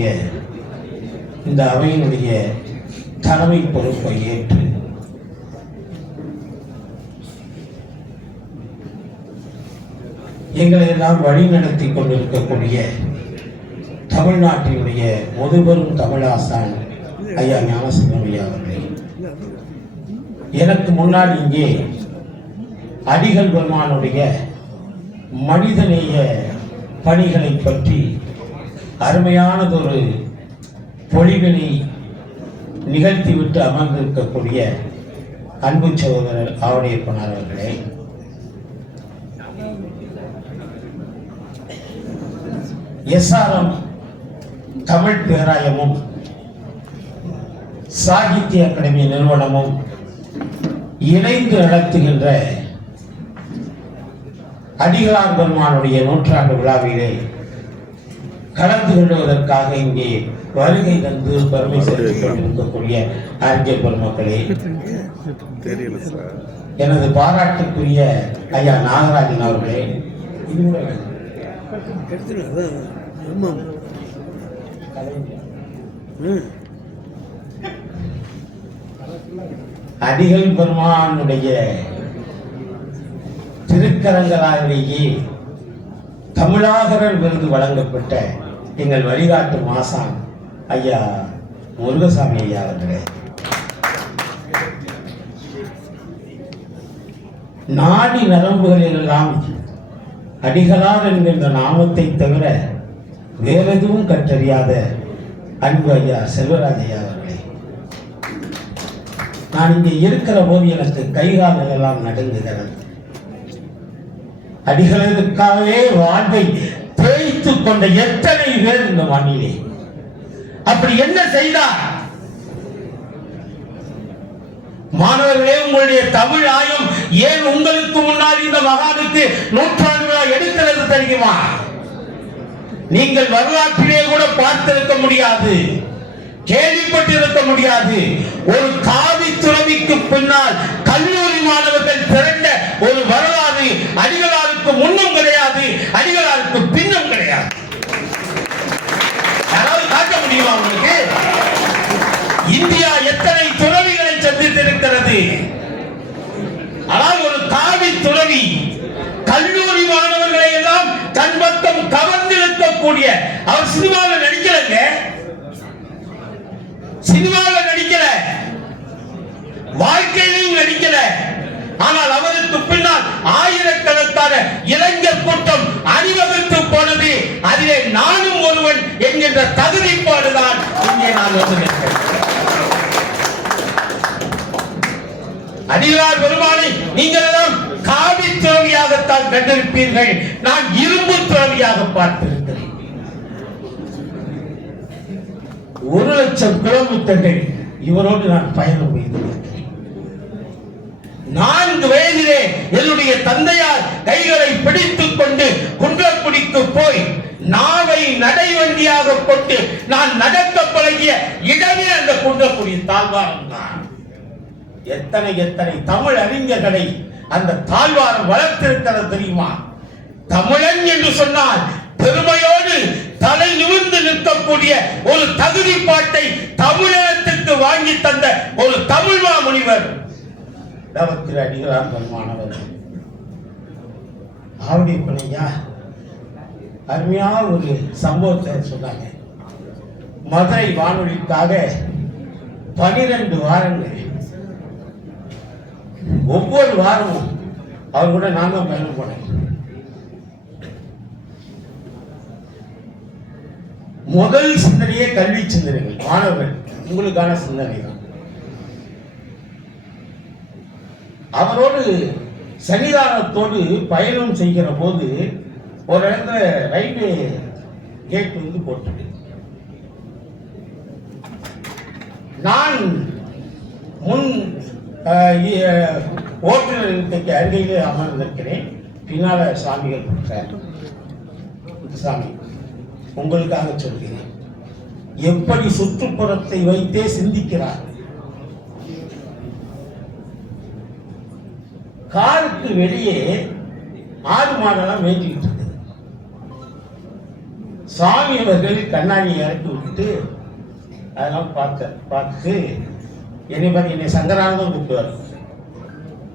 நடத்தக்கூடிய இந்த அவையினுடைய தலைமை பொறுப்பை ஏற்று எங்களை எல்லாம் வழி நடத்தி கொண்டிருக்கக்கூடிய தமிழ்நாட்டினுடைய முதுபெரும் தமிழாசான் ஐயா ஞானசிங்கம் ஐயா அவர்களே. எனக்கு முன்னால் இங்கே அடிகள் பெருமானுடைய மனிதநேய பணிகளை பற்றி அருமையானதொரு பொழிவினை நிகழ்த்திவிட்டு அமர்ந்திருக்கக்கூடிய அன்பு சகோதரர் ஆவணியப்பனார் அவர்களே. எஸ்ஆர்எம் தமிழ் பேராயமும் சாகித்ய அகாடமி நிறுவனமும் இணைந்து நடத்துகின்ற அடிகளார் பெருமானுடைய நூற்றாண்டு விழாவிலே கலந்து கொள்வதற்காக இங்கே வருகை தந்து பெருமை சேர்த்துக் கொண்டிருக்கக்கூடிய அறிஞர் பெருமக்களே. எனது பாராட்டுக்குரிய ஐயா நாகராஜன் அவர்களே அடிகள் பெருமானுடைய திருக்கரங்களாலேயே தமிழாகரர் விருது வழங்கப்பட்ட எங்கள் வழிகாட்டு மாசான் ஐயா முருகசாமி ஐயா அவர்களே. நாடி நரம்புகளிலெல்லாம் அடிகளார் என்கின்ற நாமத்தை தவிர வேற எதுவும் கற்றறியாத அன்பு ஐயா செல்வராஜ் ஐயா அவர்களே. நான் இங்கே இருக்கிற போது எனக்கு கைகால்கள் எல்லாம் நடுங்குகிறது. அடிகளுக்காகவே வாழ்வை தேய்த்து கொண்ட எத்தனை பேர் இந்த மண்ணிலே? அப்படி என்ன செய்தார்? மாணவர்களே உங்களுடைய தமிழ் ஆயும் ஏன் உங்களுக்கு முன்னால் இந்த மகானுக்கு நூற்றாண்டு விழா எடுக்கிறது தெரியுமா? நீங்கள் வரலாற்றிலே கூட பார்த்திருக்க முடியாது. கேள்விப்பட்டிருக்க முடியாது. ஒரு காவி துறவிக்கு பின்னால் கல்லூரி மாணவர்கள் திரண்ட ஒரு வரலாறு அடிகளாருக்கு முன்னும் கிடையாது அடிகளாருக்கு பின்னும் கிடையாது யாராவது காட்ட முடியுமா உங்களுக்கு இந்தியா எத்தனை துறவிகளை சந்தித்திருக்கிறது ஆனால் ஒரு காவி துறவி கல்லூரி மாணவர்களை எல்லாம் தன் பக்கம் கவர்ந்திருக்கக்கூடிய அவர் சினிமாவில் நடிக்கலங்க சினிமாவில் நடிக்கல வாழ்க்கையிலும் நடிக்கல ஆனால் அவருக்கு பின்னால் ஆயிரக்கணக்கான இளைஞர் கூட்டம் அணிவகுத்து போனது அதிலே நானும் ஒருவன் என்கின்ற தகுதிப்பாடுதான் இங்கே நான் வந்து நிற்கிறேன் அடிகளார் பெருமானை நீங்கள் எல்லாம் காவி துறவியாகத்தான் கண்டிருப்பீர்கள் நான் இரும்பு துறவியாக பார்த்திருக்கிறேன். ஒரு லட்சம் கிலோமீட்டர்கள் இவரோடு நான் பயணம் செய்திருக்கிறேன் நான்கு வயதிலே என்னுடைய தந்தையார் கைகளை பிடித்துக் கொண்டு குன்றக்குடிக்கு போய் நாவை நடைவண்டியாக கொண்டு நான் நடக்க பழகிய இடமே அந்த குன்றக்குடி தாழ்வாரம் தான். எத்தனை எத்தனை தமிழ் அறிஞர்களை அந்த தாழ்வாரம் வளர்த்திருக்கிறது தெரியுமா? தமிழன் என்று சொன்னால் பெருமையோடு தலை நிமிர்ந்து நிற்கக்கூடிய ஒரு தகுதி பாட்டை தமிழகத்திற்கு வாங்கி தந்த ஒரு தமிழ் மாமுனிவர். திரு அடிகளார் பெருமானவர். ஆவடி பிள்ளையா அருமையான ஒரு சம்பவத்தை சொன்னாங்க. மதுரை வானொலிக்காக பனிரெண்டு வாரங்கள். ஒவ்வொரு வாரமும் அவர் கூட நான் பயணம் போனேன். முதல் சிந்தனையே கல்வி சிந்தனைகள் மாணவர்கள். உங்களுக்கான சிந்தனை தான் அவரோடு சன்னிதானத்தோடு பயணம் செய்கிற போது ஒரு இடத்துல ரயில்வே கேட் வந்து போட்டது. நான் முன் அஹ், இ- ஓட்டுநர் இருக்கைக்கு அருகிலே அமர்ந்திருக்கிறேன். பின்னால சாமிகள் சாமி. உங்களுக்காக சொல்கிறேன். எப்படி சுற்றுப்புறத்தை வைத்தே சிந்திக்கிறார்? காருக்கு வெளியே ஆடு மாடெல்லாம் மேய்ஞ்சிக்கிட்டு இருக்குது. சாமி அவர்கள் கண்ணாடியை இறக்கி விட்டுட்டு அதெல்லாம் பார்த்தேன் பார்த்துட்டு என்னை பார்த்து என்னை சங்கரானதும் கூப்பிடுவார்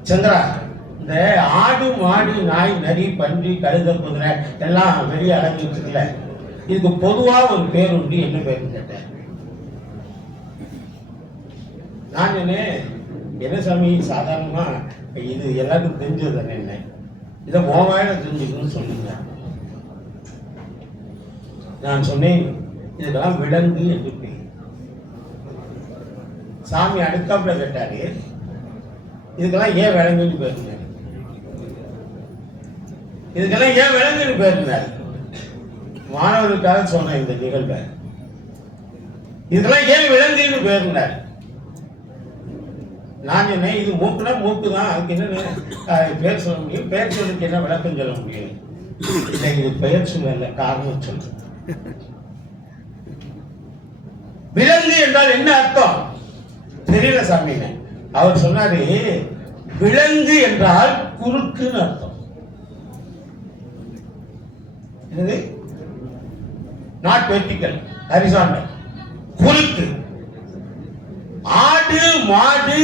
சந்திரா இந்த ஆடு மாடு நாய் நரி பன்றி கழுத குதிரை எல்லாம் வெளியே அடங்கிட்டு இருக்குல்ல இதுக்கு பொதுவா ஒரு பேர் உண்டு என்ன பேருன்னு கேட்டேன் நான் என்ன என்ன சாமி சாதாரணமா இது எல்லாருக்கும் தெரிஞ்சது தானே என்ன? இதை ஓவாயில தெரிஞ்சுக்கணும்னு சொல்லுங்க. நான் சொன்னேன் இதுக்கெல்லாம் விலங்கு என்று பேர். சாமி அடுத்தாப்புல கேட்டாரு இதுக்கெல்லாம் ஏன் விலங்குன்னு பேருங்க இதுக்கெல்லாம் ஏன் விலங்குன்னு பேருங்க மாணவர்களுக்காக சொன்னேன் இந்த நிகழ்வை. இதெல்லாம் ஏன் விலங்குன்னு பேருந்தார் நான் சொன்னேன் இது மூக்குனா மூக்கு தான் அதுக்கு என்ன பேர் சொல்ல முடியும். பேர் சொல்லுக்கு என்ன விளக்கம் சொல்ல முடியும்? இல்லை இது பெயர் சொல்லல காரணம் சொல்லு விலங்கு என்றால் என்ன அர்த்தம்? தெரியல சாமி. அவர் சொன்னாரு விலங்கு என்றால் குறுக்குன்னு அர்த்தம். என்னது? நாட் வெர்டிக்கல் ஹரிசாண்டல் குறுக்கு ஆடு மாடு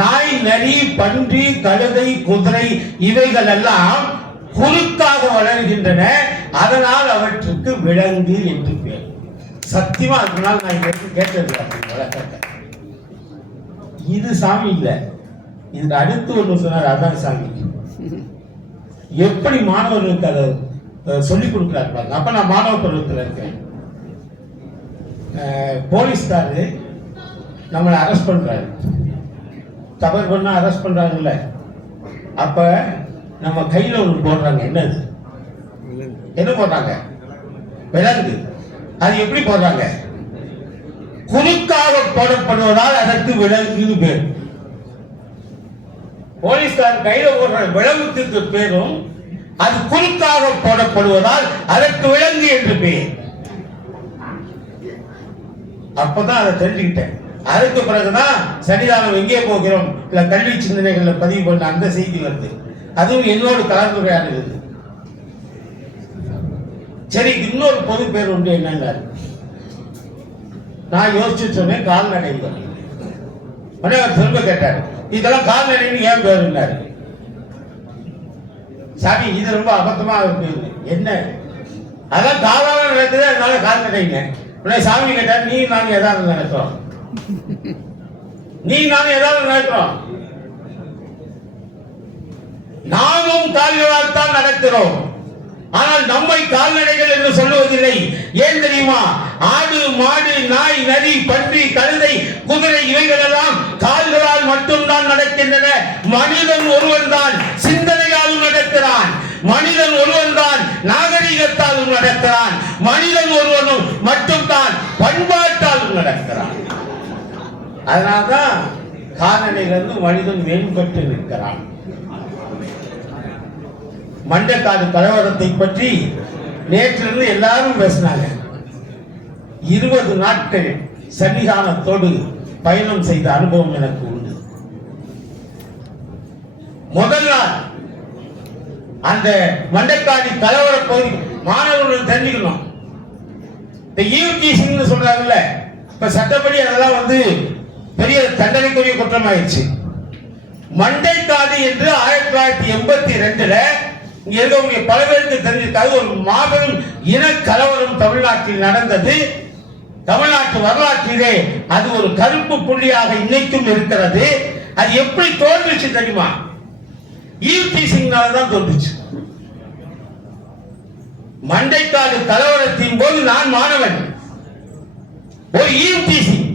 நாய் நரி பன்றி கழுதை குதிரை இவைகள் எல்லாம் குறுக்காக வளர்கின்றன. அதனால் அவற்றுக்கு விலங்கு என்று பேர். சத்தியமா அதனால் நான் இதற்கு கேட்டது வழக்கத்தை இது சாமி இல்லை. இந்த அடுத்து ஒன்று சொன்னார் அதான் சாமி. எப்படி மாணவர்களுக்கு அதை சொல்லிக் கொடுக்குறாரு பாருங்க. அப்ப நான் மாணவ பருவத்தில் இருக்கேன். போலீஸ்காரு நம்மளை அரெஸ்ட் பண்றாரு. தவறு பண்ணா அரெஸ்ட் பண்றாங்கல்ல அப்ப நம்ம கையில ஒன்று போடுறாங்க. என்னது? என்ன போடுறாங்க? விலங்கு. அது எப்படி போடுறாங்க? குறுக்காக போடப்படுவதால் அதற்கு விலங்குன்னு பேர். போலீஸ்கார் கையில போடுற விலங்குக்கு பேரும் அது குறுக்காக போடப்படுவதால் அதற்கு விலங்கு என்று பெயர். அப்பதான் அதை தெரிஞ்சுக்கிட்டேன். அதுக்கு பிறகுதான் சன்னிதானம் எங்கே போகிறோம்? இல்ல கல்வி சிந்தனைகள்ல பதிவு பண்ண அந்த செய்தி வருது. அதுவும் என்னோடு கலந்துரையானது சரி இன்னொரு பொது பேர் உண்டு என்னங்க? நான் யோசிச்சு சொன்னேன் கால்நடை உடனே அவர் திரும்ப கேட்டார் இதெல்லாம் கால்நடைன்னு ஏன் பேருன்னாரு சாமி இது ரொம்ப அபத்தமா இருக்கு. என்ன? அதான் தாராள நடக்குது? அதனால கால்நடைங்க உடனே சாமி கேட்டார் நீ நான் ஏதாவது நடக்கிறோம் நீ நான் ஏதாவது நடக்கிறோம் நாமும் கால்களால் தான் நடக்கிறோம் ஆனால் நம்மை கால்நடைகள் என்று சொல்லுவதில்லை. ஏன் தெரியுமா? ஆடு மாடு நாய் நரி பன்றி கழுதை குதிரை இவைகள் எல்லாம் கால்களால் மட்டும்தான் நடக்கின்றன. மனிதன் ஒருவன் தான் சிந்தனை சிந்தனையாலும் நடக்கிறான். மனிதன் ஒருவன் தான் நாகரிகத்தாலும் நடக்கிறான். மனிதன் ஒருவனும் மட்டும்தான் பண்பாட்டாலும் நடக்கிறான். அதனால்தான் கால்நடையிலிருந்து மனிதன் மேம்பட்டு நிற்கிறான். மண்டக்காடு கலவரத்தை பற்றி நேற்றிலிருந்து எல்லாரும் பேசினாங்க. இருபது நாட்கள் சன்னிதானத்தோடு பயணம் செய்த அனுபவம் எனக்கு உண்டு. முதல் நாள் அந்த மண்டக்காடி கலவர பகுதி மாணவர்கள் தெரிஞ்சுக்கணும். இந்த யூடிசின்னு சொல்றாங்கல்ல இப்ப சட்டப்படி அதெல்லாம் வந்து பெரிய தண்டனைக்குரிய குற்றமாயிடுச்சு மண்டைக்காடு என்று ஆயிரத்தி தொள்ளாயிரத்தி எண்பத்தி ரெண்டுல இங்க இருக்கக்கூடிய பல பேருக்கு தெரிஞ்சிருக்காது. ஒரு மாபெரும் இன கலவரம் தமிழ்நாட்டில் நடந்தது. தமிழ்நாட்டு வரலாற்றிலே அது ஒரு கருப்பு புள்ளியாக இன்னைக்கும் இருக்கிறது. அது எப்படி தோன்றுச்சு தெரியுமா? ஈவ் டீசிங்னால தான் தோன்றுச்சு. மண்டைக்காடு கலவரத்தின் போது நான் மாணவன். ஒரு ஈவ் டீசிங்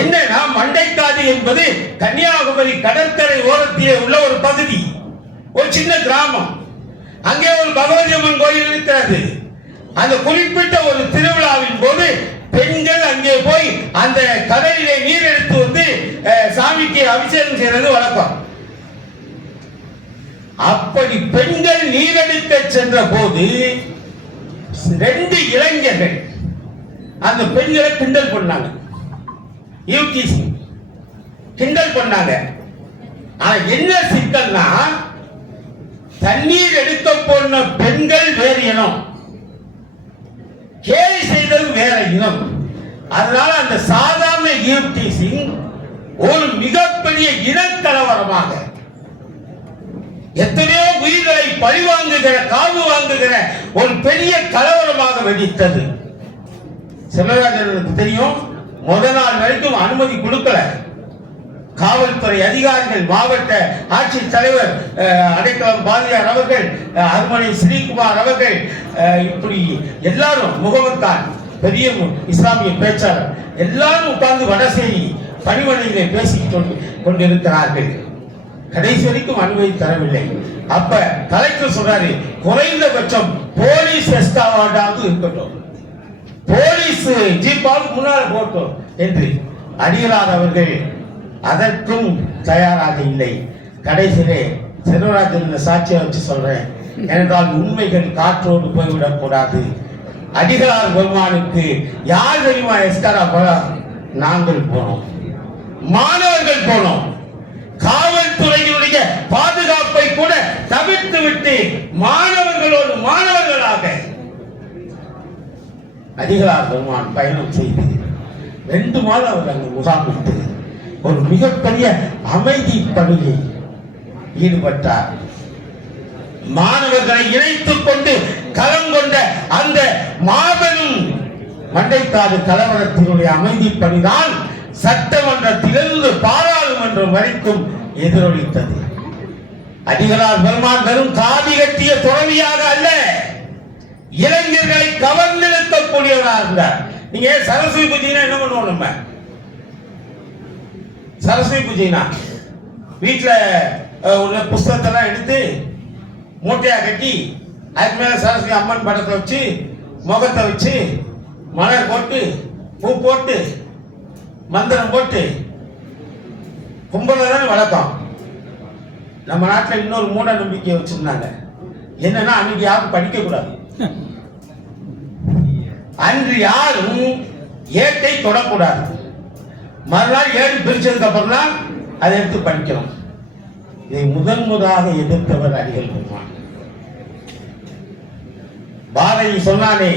என்னன்னா மண்டைக்காடு என்பது கன்னியாகுமரி கடற்கரை ஓரத்திலே உள்ள ஒரு பகுதி. ஒரு சின்ன கிராமம். அங்கே ஒரு பகவதி அம்மன் கோயில் இருக்கிறது. அந்த குறிப்பிட்ட ஒரு திருவிழாவின் போது பெண்கள் அங்கே போய் அந்த கடலிலே நீர் எடுத்து வந்து சாமிக்கு அபிஷேகம் செய்யறது வழக்கம். அப்படி பெண்கள் நீரெடுக்க சென்ற போது ரெண்டு இளைஞர்கள் அந்த பெண்களை கிண்டல் பண்ணாங்க. யூகிசி கிண்டல் பண்ணாங்க. ஆனா என்ன சிக்கல்னா தண்ணீர் எடுக்க போன பெண்கள் வேறு இனம். கேலி செய்தது வேற இனம். அதனால அந்த சாதாரண ஈவ்டீசிங் ஒரு மிகப்பெரிய இனக்கலவரமாக எத்தனையோ உயிர்களை பழிவாங்குகிற காவு வாங்குகிற ஒரு பெரிய கலவரமாக வெடித்தது. செல்வராஜனுக்கு தெரியும் முத நாள் வரைக்கும் அனுமதி கொடுக்கல. காவல்துறை அதிகாரிகள் மாவட்ட ஆட்சித் தலைவர் அடைக்கலம் பாரதியார் அவர்கள் அருமனை ஸ்ரீகுமார் அவர்கள் இப்படி எல்லாரும் முகமத்தான் பெரிய இஸ்லாமிய பேச்சாளர். எல்லாரும் உட்கார்ந்து வடசேரி பணிமனையிலே பேசிக் கொண்டு கொண்டிருக்கிறார்கள். கடைசி வரைக்கும் அனுமதி தரவில்லை. அப்ப கலெக்டர் சொல்றாரு குறைந்தபட்சம் போலீஸ் எஸ்டாவாண்டாவது இருக்கட்டும். போலீஸ் ஜீப்பாவுக்கு முன்னால் போட்டோம் என்று அடிகளார் அவர்கள் அதற்கும் தயாராக இல்லை. கடைசியிலே செல்வராஜன் சாட்சியை வச்சு சொல்றேன். என்றால் உண்மைகள் காற்றோடு போய்விடக் கூடாது. அடிகளார் பெருமானுக்கு யார் தெரியுமா எஸ்காரா போல நாங்கள் போனோம். மாணவர்கள் போனோம். காவல்துறையினுடைய பாதுகாப்பை கூட தவிர்த்து விட்டு மாணவர்களோடு மாணவர்களாக அடிகளார் பெருமான் பயணம் செய்து ரெண்டு மாதம் அவர் அங்கு முகாமிட்டு ஒரு மிகப்பெரிய அமைதி பணியில் ஈடுபட்டார். மாணவர்களை இணைத்துக் கொண்டு களம் கொண்ட அந்த மாபெரும் மண்டைக்காடு கலவரத்தினுடைய அமைதி பணிதான் சட்டமன்றத்திலிருந்து பாராளுமன்றம் வரைக்கும் எதிரொலித்தது. அடிகளார் பெருமான் வெறும் காதி கட்டிய துறவியாக அல்ல இளைஞர்களை கவர்ந்திருக்கக்கூடியவராக இருந்தார். நீங்க சரஸ்வதி பூஜைனா என்ன பண்ணுவோம் நம்ம? சரஸ்வதி பூஜைனா வீட்டில் உள்ள புஸ்தகத்தெல்லாம் எடுத்து மூட்டையாக கட்டி அதுக்கு மேல சரஸ்வதி அம்மன் படத்தை வச்சு முகத்தை வச்சு மலர் போட்டு பூ போட்டு மந்திரம் போட்டு கும்பலதான் வளர்க்கும் வழக்கம். நம்ம நாட்டில் இன்னொரு மூட நம்பிக்கை வச்சிருந்தாங்க. என்னன்னா அன்னைக்கு யாரும் படிக்க கூடாது அன்று யாரும் ஏட்டை தொடக்கூடாது. மறுநாள் ஏடு பிரிச்சதுக்கு அப்புறம் தான் அதை எடுத்து படிக்கணும். இதை முதன் முதலாக எதிர்த்தவர் அடிகள் பெருமான். பாரதி சொன்னானே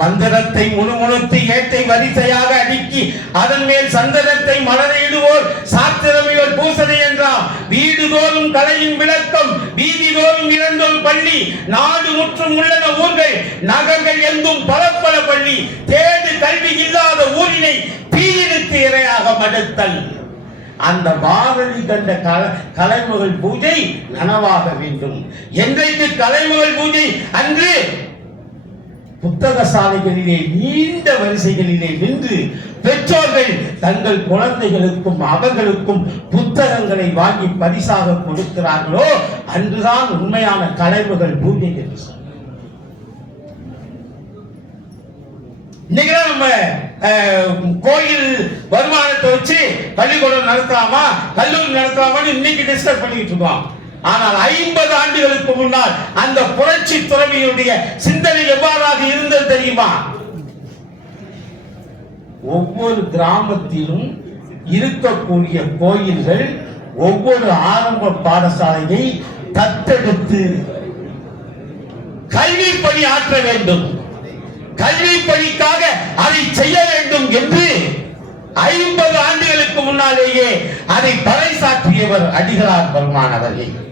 மந்திரத்தை முணுமுணுத்து ஏட்டை வரிசையாக அடுக்கி அதன் மேல் சந்தனத்தை மலரையிடுவோர் சாத்திரமிவர் பூசனை என்றாம். வீடுதோறும் கலையின் விளக்கம் வீதி தோறும் இரண்டொரு பள்ளி நாடு முற்றும் உள்ளன ஊர்கள் நகர்கள் எங்கும் பல பல பள்ளி தேடு கல்வி இல்லாத ஊரினை தீயினுக்கு இரையாக மடுத்தல். அந்த பாரதி கண்ட கல கலைமகள் பூஜை நனவாக வேண்டும். என்றைக்கு கலைமகள் பூஜை? அன்று புத்தக சாலைகளிலே நீண்ட வரிசைகளிலே நின்று பெற்றோர்கள் தங்கள் குழந்தைகளுக்கும் அவர்களுக்கும் புத்தகங்களை வாங்கி பரிசாக கொடுக்கிறார்களோ அன்றுதான் உண்மையான கலைவுகள் பூஜை என்று சொன்னார். நம்ம கோயில் வருமானத்தை வச்சு பள்ளிக்கூடம் நடத்தலாமா கல்லூரி நடத்தலாமான்னு இன்னைக்கு டிஸ்கஸ் பண்ணிட்டு இருக்கோம் ஆனால் ஐம்பது ஆண்டுகளுக்கு முன்னால் அந்த புரட்சி துறவியுடைய சிந்தனை எவ்வாறாக இருந்தது தெரியுமா? ஒவ்வொரு கிராமத்திலும் இருக்கக்கூடிய கோயில்கள் ஒவ்வொரு ஆரம்ப பாடசாலையை தத்தெடுத்து கல்வி பணி ஆற்ற வேண்டும். கல்வி பணிக்காக அதை செய்ய வேண்டும் என்று ஐம்பது ஆண்டுகளுக்கு முன்னாலேயே அதை பறைசாற்றியவர் அடிகளார் பெருமானவர்கள்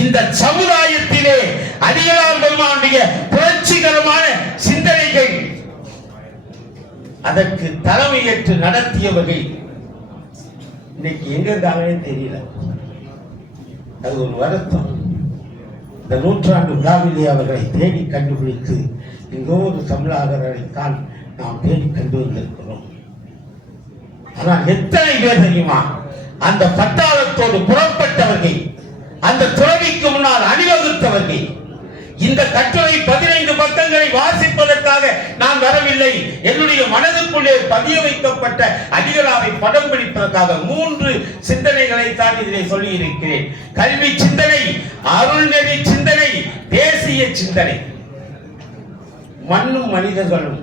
இந்த சமுதாயத்திலே அடிகளார் பெருமானுடைய புரட்சிகரமான சிந்தனைகள் அதற்கு தலைமையேற்று நடத்தியவர்கள் இன்னைக்கு எங்க இருக்காங்கன்னே தெரியல. அது ஒரு வருத்தம். இந்த நூற்றாண்டு விழாவிலே அவர்களை தேடி கண்டுபிடித்து எங்கோ ஒரு தமிழாகரைத்தான் நாம் தேடி கண்டு வந்திருக்கிறோம் ஆனால் எத்தனை பேர் தெரியுமா? அந்த பட்டாளத்தோடு புறப்பட்டவர்கள் அந்த துறவிக்கு முன்னால் அணிவகுத்தவர்கள். இந்த கட்டுரை பதினைந்து பக்கங்களை வாசிப்பதற்காக நான் வரவில்லை. என்னுடைய மனதுக்குள்ளே பதிய வைக்கப்பட்ட அடிகளாரை படம் பிடிப்பதற்காக மூன்று சிந்தனைகளை தான் இதிலே சொல்லி இருக்கிறேன் கல்வி சிந்தனை அருள்நெறி சிந்தனை தேசிய சிந்தனை. மண்ணும் மனிதர்களும்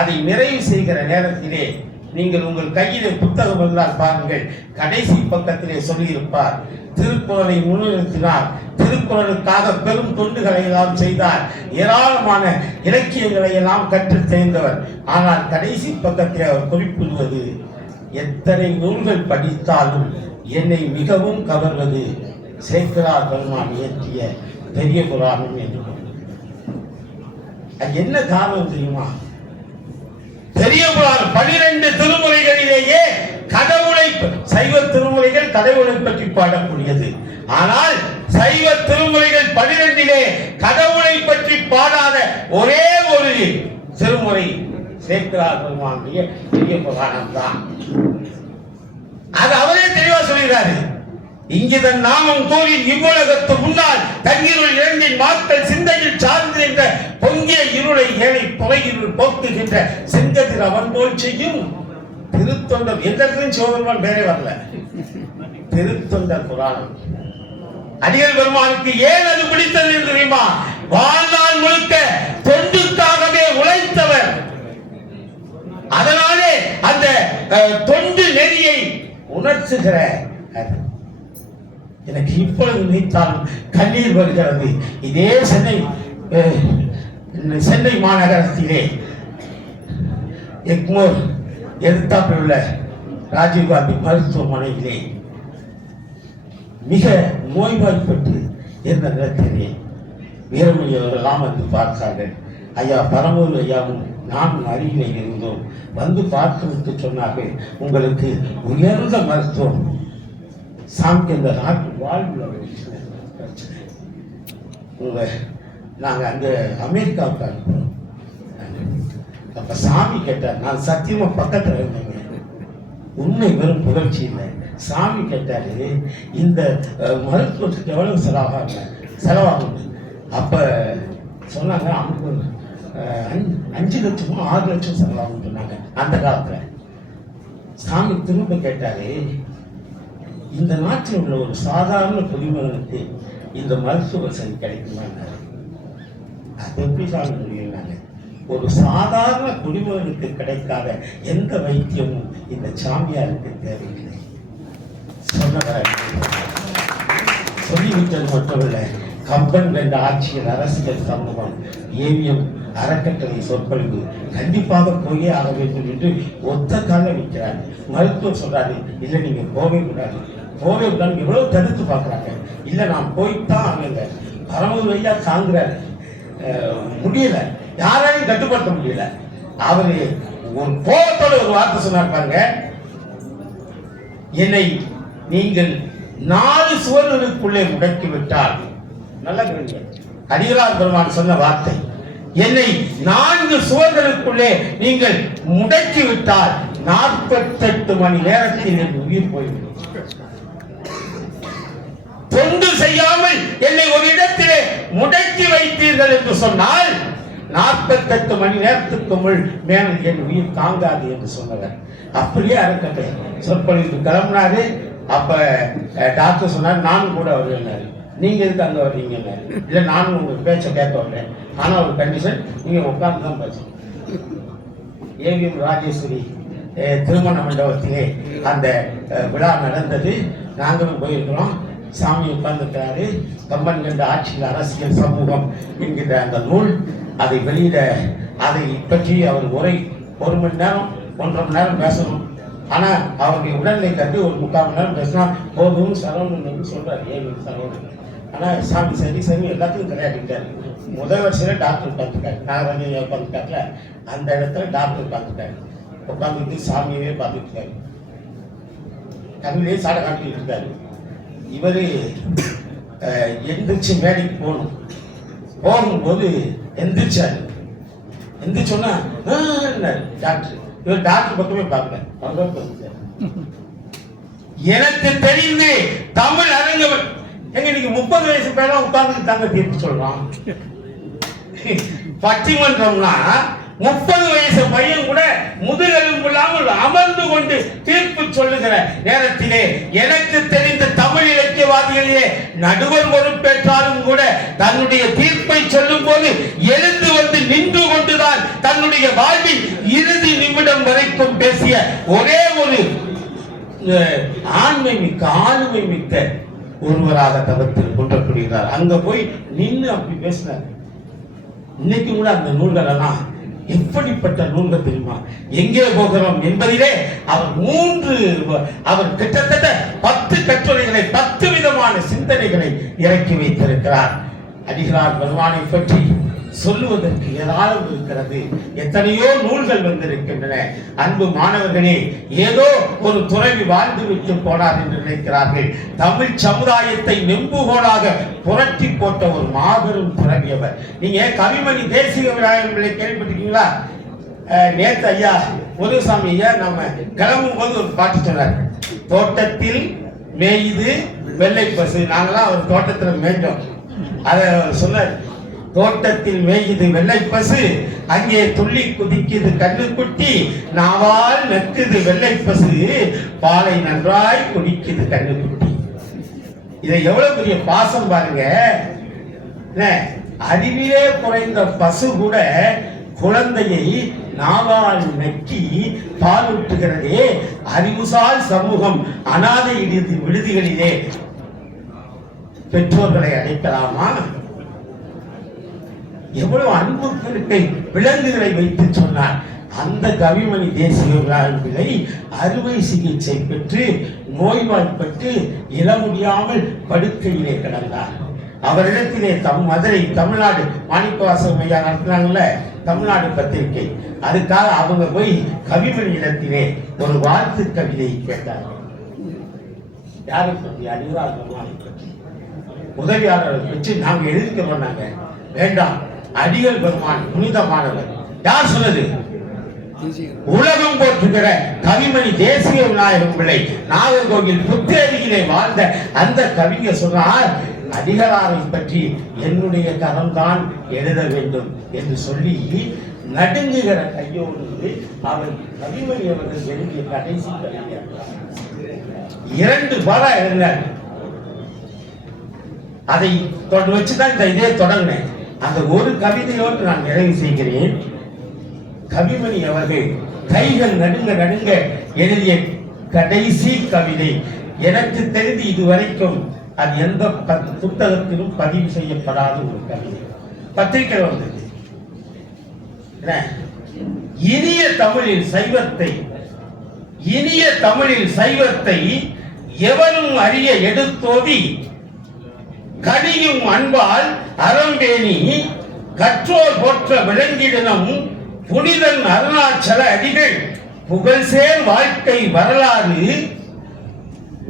அதை நிறைவு செய்கிற நேரத்திலே நீங்கள் உங்கள் கையிலே புத்தகம் இருந்தால் பாருங்கள். கடைசி பக்கத்திலே சொல்லியிருப்பார் திருக்குறளை முன்னிறுத்தினார். திருக்குறளுக்காக பெரும் தொண்டுகளை எல்லாம் செய்தார். ஏராளமான இலக்கியங்களை எல்லாம் கற்றுத் தேர்ந்தவர். ஆனால் கடைசி பக்கத்தில் அவர் குறிப்பிடுவது எத்தனை நூல்கள் படித்தாலும் என்னை மிகவும் கவர்வது சேக்கரார் பெருமான் இயற்றிய பெரிய புராணம் என்று அது என்ன காரணம் தெரியுமா? பெரிய புராணம் பனிரெண்டு திருமுறைகளிலேயே கடவுளை சைவ திருமுறைகள் கடவுளை பற்றி பாடக்கூடியது. ஆனால் சைவ திருமுறைகள் பனிரெண்டிலே கடவுளை பற்றி பாடாத ஒரே ஒரு திருமுறை சேக்கரார் பெருமானுடைய பெரிய புராணம் தான் அது அவரே தெளிவா சொல்கிறாரு இங்கிதன் நாமம் கோரி இவ்வுலகத்து முன்னால் தங்கிருள் இரண்டின் மாக்கள் சிந்தையில் சார்ந்து நின்ற பொங்கிய இருளை ஏழை புகையிருள் போக்குகின்ற செங்கதிர் அவன் போல் செய்யும். திருத்தொண்டம் எந்த இடத்துலையும் சிவபெருமான் பேரே வரல. திருத்தொண்டர் புராணம் அடியல் பெருமானுக்கு ஏன் அது பிடித்தது என்று தெரியுமா? வாழ்நாள் முழுக்க தொண்டுக்காகவே உழைத்தவர். அதனாலே அந்த தொண்டு நெறியை உணர்த்துகிற எனக்கு இப்பொழுது நினைத்தாலும் கண்ணீர் வருகிறது. இதே சென்னை சென்னை மாநகரத்திலே எக்மோர் எதிர்த்தாப்பில் உள்ள ராஜீவ்காந்தி மருத்துவமனையிலே மிக நோய்வாய்ப்பட்டு இருந்த நிலத்திலே வீரமணி அவர்களெல்லாம் வந்து பார்த்தார்கள். ஐயா பரமூர் ஐயாவும் நானும் அருகிலே இருந்தோம். வந்து பார்த்துவிட்டு சொன்னார்கள் உங்களுக்கு உயர்ந்த மருத்துவம் சாமிக்கு இந்த நாட்டு வாழ்வில் ஒரு பிரச்சனை நாங்கள் அங்கே அமெரிக்காவுக்கு அனுப்புகிறோம் அப்போ சாமி கேட்டார் நான் சத்தியமாக பக்கத்தில் இருந்தேங்க. உண்மை வெறும் புகழ்ச்சி இல்லை. சாமி கேட்டாரு இந்த மருத்துவத்துக்கு எவ்வளவு செலவாக செலவாகும். அப்போ சொன்னாங்க அவனுக்கு அஞ்சு- அஞ்சு ஆறு லட்சம் செலவாகும் சொன்னாங்க அந்த காலத்தில். சாமி திரும்ப கேட்டாரு இந்த நாட்டில் உள்ள ஒரு சாதாரண குடிமகனுக்கு இந்த மருத்துவ வசதி கிடைக்குமா அது எப்படி சாமி ஒரு சாதாரண குடிமகனுக்கு கிடைக்காத எந்த வைத்தியமும் இந்த சாமியாருக்கு தேவையில்லை. சொன்னவர் சொல்லிவிட்டது மட்டுமல்ல கம்பன் வென்ற ஆட்சியில் அரசியல் சமூகம் ஏவிஎம் அறக்கட்டளை சொற்பொழிவு கண்டிப்பாக போயே ஆக வேண்டும் என்று ஒத்த கால வைக்கிறார் மருத்துவர் சொல்றாரு இல்லை நீங்க போகவே கூடாது. போகவே கூடாது. எவ்வளவு தடுத்து பார்க்குறாங்க. இல்லை நான் போய்த்தான் ஆகுங்க பரமூர் ஐயா தாங்குறாரு. முடியலை. யாராலையும் கட்டுப்படுத்த முடியல. அவரு ஒரு கோபத்தோட ஒரு வார்த்தை சொன்னார் பாருங்க. என்னை நீங்கள் நாலு சுவர்களுக்குள்ளே முடக்கி விட்டால் நல்ல அடிகளார் பெருமான் சொன்ன வார்த்தை. என்னை நான்கு சுவர்களுக்குள்ளே நீங்கள் முடக்கி விட்டால் நாற்பத்தெட்டு மணி நேரத்தில் என் உயிர் போய்விடும். தொண்டு செய்யாமல் என்னை ஒரு இடத்திலே முடக்கி வைத்தீர்கள் என்று சொன்னால் நாற்பத்தெட்டு மணி நேரத்துக்கு முள் மேல் என் உயிர் தாங்காது என்று சொன்னவர். அப்படியே அறக்கட்டளை. சொற்பொழிவுக்கு கிளம்புனாரு. அப்ப டாக்டர் சொன்னார் நானும் கூட வருவேன்னாரு. நீங்க எதுக்கு அங்க வர்றீங்கன்னாரு. இல்லை நானும் உங்க பேச்சை கேட்க வர்றேன். ஆனா ஒரு கண்டிஷன் நீங்க உட்கார்ந்து தான் பேசணும். ஏவிஎம் ராஜேஸ்வரி திருமண மண்டபத்திலே அந்த விழா நடந்தது. நாங்களும் போயிருக்கிறோம். சாமி உட்கார்ந்துருக்கிறாரு கம்பன் கண்ட ஆட்சியில் அரசியல் சமூகம் என்கிற அந்த நூல் அதை வெளியிட அதை பற்றி அவர் உரை ஒரு மணி நேரம் ஒன்றரை மணி நேரம் பேசணும். ஆனா அவருடைய உடல்நிலை கண்டு ஒரு முக்கால் மணி நேரம் பேசினா போதும் சரவணன் சொல்றாரு. ஏழு சரவணன்? ஆனா சாமி சரி சரி எல்லாத்துக்கும் தலையாடிட்டாரு முதல் வருஷத்தில் டாக்டர் உட்காந்துருக்காரு நாகராஜன் உட்காந்துருக்காருல அந்த இடத்துல டாக்டர் பார்த்துட்டாரு. உட்காந்துட்டு சாமியவே பார்த்துட்டு இருக்காரு. கண்ணிலே சாடை காட்டிட்டு இருக்காரு. இவரு எந்திரிச்சு மேடைக்கு போகணும். போகும்போது எந்திரிச்சாரு. எந்திரிச்சோன்னா டாக்டர். இவர் டாக்டர் பக்கமே பார்க்கல. எனக்கு தெரிந்து தமிழ் அறிஞர். எங்க இன்னைக்கு முப்பது வயசு பேரா உட்கார்ந்து தாங்க தீர்ப்பு சொல்றான் பட்டிமன்றம்னா முப்பது வயசு பையன் கூட முதுகெலும்பில்லாமல் அமர்ந்து கொண்டு தீர்ப்பு சொல்லுகிற நேரத்திலே எனக்கு தெரிந்த தமிழ் இலக்கியவாதிகளிலே நடுவர் பொறுப்பேற்றாலும் கூட தன்னுடைய தீர்ப்பை சொல்லும் போது எழுந்து வந்து நின்று கொண்டுதான் தன்னுடைய வாழ்வில் இறுதி நிமிடம் வரைக்கும் பேசிய ஒரே ஒரு ஆண்மை மிக்க ஆளுமை மிக்க ஒருவராக தவத்தில் கொண்டப்படுகிறார் அங்க போய் நின்று அப்படி பேசினார். இன்னைக்கு கூட அந்த நூல்கள் எல்லாம் எப்படிப்பட்ட நூல்கள் தெரியுமா? எங்கே போகிறோம் என்பதிலே அவர் மூன்று அவர் கிட்டத்தட்ட பத்து கட்டுரைகளை பத்து விதமான சிந்தனைகளை இறக்கி வைத்திருக்கிறார். அடிகளார் பகவானை பற்றி சொல்லுவதற்கு ஏராளம் இருக்கிறது. எத்தனையோ நூல்கள் வந்திருக்கின்றன. அன்பு மாணவர்களே ஏதோ ஒரு துறவி வாழ்ந்து விட்டு போனார் என்று நினைக்கிறார்கள். தமிழ் சமுதாயத்தை நெம்புகோலாக புரட்டி போட்ட ஒரு மாபெரும் துறவி அவர். நீங்க கவிமணி தேசிய விநாயகர் கேள்விப்பட்டிருக்கீங்களா? நேத்து ஐயா முருகசாமி ஐயா நம்ம கிளம்பும் போது ஒரு பாட்டு சொன்னார். தோட்டத்தில் மேய்து வெள்ளை பசு நாங்களாம் அவர் தோட்டத்தில் மேய்ந்தோம் அதை சொன்னார். தோட்டத்தில் மேயுது வெள்ளை பசு அங்கே துள்ளி குதிக்குது கண்ணுக்குட்டி நாவால் நக்குது வெள்ளை பசு பாலை நன்றாய் குடிக்குது கண்ணுக்குட்டி இதை எவ்வளவு பெரிய பாசம் பாருங்க. அறிவிலே குறைந்த பசு கூட குழந்தையை நாவால் நக்கி பாலூட்டுகிறதே அறிவுசால் சமூகம் அனாதை விடுதிகளிலே பெற்றோர்களை அழைக்கலாமா? எவ்வளவு அன்பு பெருக்கை விலங்குகளை வைத்து சொன்னார். அந்த கவிமணி தேசிய விழாவிலை அறுவை சிகிச்சை பெற்று நோய்வாய்ப்பட்டு இழ முடியாமல் படுக்கையிலே கிடந்தார். அவரிடத்திலே தம் மதுரை தமிழ்நாடு மாணிக்கவாசம் ஐயா நடத்துனாங்கல்ல தமிழ்நாடு பத்திரிகை. அதுக்காக அவங்க போய் கவிமணி இடத்திலே ஒரு வாழ்த்து கவிதை கேட்டார்கள் யாரை பற்றி? அடிவார் பற்றி. உதவியாளரை வச்சு நாங்க எழுதிக்கிறோம் நாங்க. வேண்டாம். அடிகள் பெருமான் புனிதமானவர் யார் சொன்னது? உலகம் போற்றுகிற கவிமணி தேசிய விநாயகம் பிள்ளை. நாகர்கோவில் புத்தேரியிலே வாழ்ந்த அந்த கவிஞர் சொன்னார் அடிகளாரை பற்றி என்னுடைய கரம்தான் எழுத வேண்டும் என்று சொல்லி நடுங்குகிற கையோடு அவர் கவிமணி அவர்கள் எழுதிய கடைசி கவிஞர். இரண்டு பாரா எழுதினார். அதை வச்சுதான் இந்த இதே தொடங்கினேன். அந்த ஒரு கவிதையோடு நான் நிறைவு செய்கிறேன். கவிமணி அவர்கள் கைகள் நடுங்க நடுங்க எழுதிய கடைசி கவிதை. எனக்கு தெரிந்து இதுவரைக்கும் அது எந்த புத்தகத்திலும் பதிவு செய்யப்படாத ஒரு கவிதை. பத்திரிகை வந்தது. இனிய தமிழில் சைவத்தை இனிய தமிழில் சைவத்தை எவனும் அறிய எடுத்தோதி கனியும் அன்பால் அறம்பேணி கற்றோர் போற்ற விளங்கிடனும் புனிதன் அருணாச்சல அடிகள் புகழ்சேர் வாழ்க்கை வரலாறு.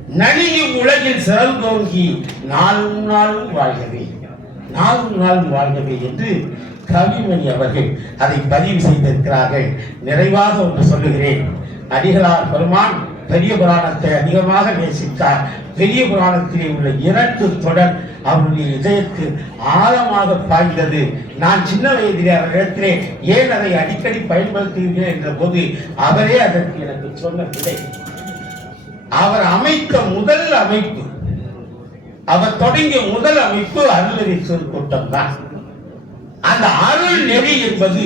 நனியும் உலகில் சிறந்தோங்கி நாளும் நாளும் வாழ்கவே. நாளும் நாளும் வாழ்கவே என்று கவிமணி அவர்கள் அதை பதிவு செய்திருக்கிறார்கள். நிறைவாக ஒன்று சொல்லுகிறேன். அடிகளார் பெருமான் பெரிய புராணத்தை அதிகமாக நேசித்தார். பெரிய புராணத்திலே உள்ள இரண்டு தொடர் அவருடைய இதயத்து ஆழமாக பாய்ந்தது. நான் சின்ன வயதிலே அவரிடத்திலே ஏன் அதை அடிக்கடி பயன்படுத்துகிறேன் என்ற போது அவரே அதற்கு எனக்கு சொன்ன விடை. அவர் அமைத்த முதல் அமைப்பு அவர் தொடங்கிய முதல் அமைப்பு அருள்நெறி கூட்டம் தான் அந்த அருள் நெறி என்பது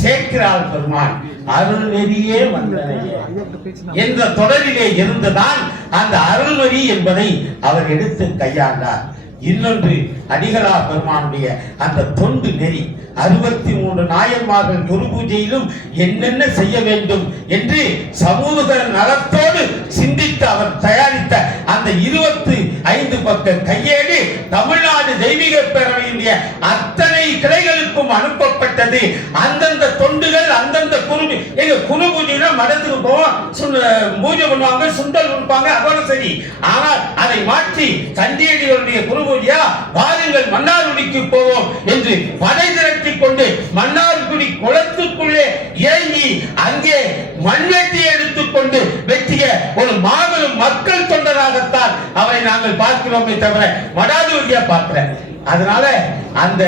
சேக்கிரால் பெருமான். அருள் நெறியே வந்தனையே என்ற தொடரிலே இருந்துதான் அந்த அருள்வரி என்பதை அவர் எடுத்து கையாண்டார். இன்னொன்று அடிகளா பெருமானுடைய அந்த தொண்டு நெறி. அறுபத்தி மூன்று நாயன்மார்கள் குரு பூஜையிலும் என்னென்ன செய்ய வேண்டும் என்று சமூக நலத்தோடு சிந்தித்து அவர் தயாரித்த அந்த இருபத்தி ஐந்து பக்க கையேடு தமிழ்நாடு தெய்வீக பேரவையினுடைய அத்தனை கிளைகளுக்கும் அனுப்பப்பட்டது அந்தந்த தொண்டுகள் அந்தந்த குரு எங்க குரு பூஜைனா மடத்துக்கு போவோம். பூஜை பண்ணுவாங்க சுண்டல் கொடுப்பாங்க அதோட சரி ஆனால் அதை மாற்றி சண்டியடிகளுடைய குரு பூஜையா வாருங்கள் மன்னார்குடிக்கு போவோம் என்று படை திரட்டி கொண்டு மன்னார்குடி குளத்துக்குள்ளே இறங்கி அங்கே மண்ணெட்டி எடுத்துக்கொண்டு வெட்டிய ஒரு மாபெரும் மக்கள் தொண்டராகத்தான் அவரை நாங்கள் பார்க்கிறோமே தவிர மடாதிபதியா பார்க்கிறேன் அதனால அந்த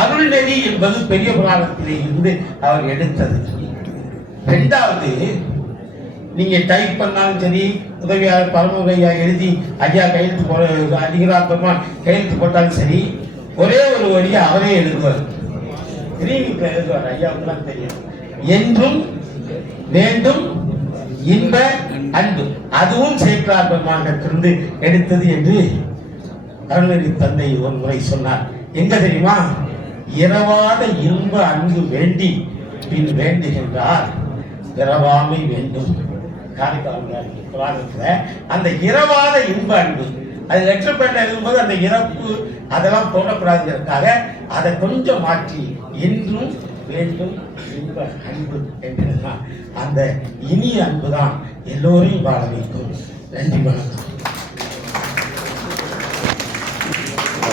அருள்நெறி என்பது பெரிய புராணத்திலே இருந்து அவர் எடுத்தது. ரெண்டாவது நீங்க டைப் பண்ணாலும் சரி உதவியாளர் பரமகையா எழுதி ஐயா கையெழுத்து போட அதிகரார் பெருமான் கையெழுத்து போட்டாலும் சரி ஒரே ஒரு வழியை அவரே எழுதுவார். கிரீனிங்ல எழுதுவார் ஐயாவுக்குலாம் தெரியும். என்றும் வேண்டும் இன்ப அன்பு அதுவும் சேக்கலார் பெருமாண்டத்திலிருந்து எடுத்தது என்று அருள்நெறி தந்தை ஒரு முறை சொன்னார் எங்க தெரியுமா? இரவாத இன்ப அன்பு வேண்டி பின் வேண்டுகின்றார். பிறவாமை வேண்டும். காரைக்கால் புராணத்துல அந்த இரவாத இன்ப அன்பு அது லெட்டர் பேண்ட எழுதும்போது அந்த இறப்பு அதெல்லாம் தோன்றக்கூடாதுங்கிறதுக்காக அதை கொஞ்சம் மாற்றி என்றும் வேண்டும் இன்ப அன்பு என்று அந்த இனிய அன்பு தான் எல்லோரையும் வாழ வைக்கும். நன்றி வணக்கம்.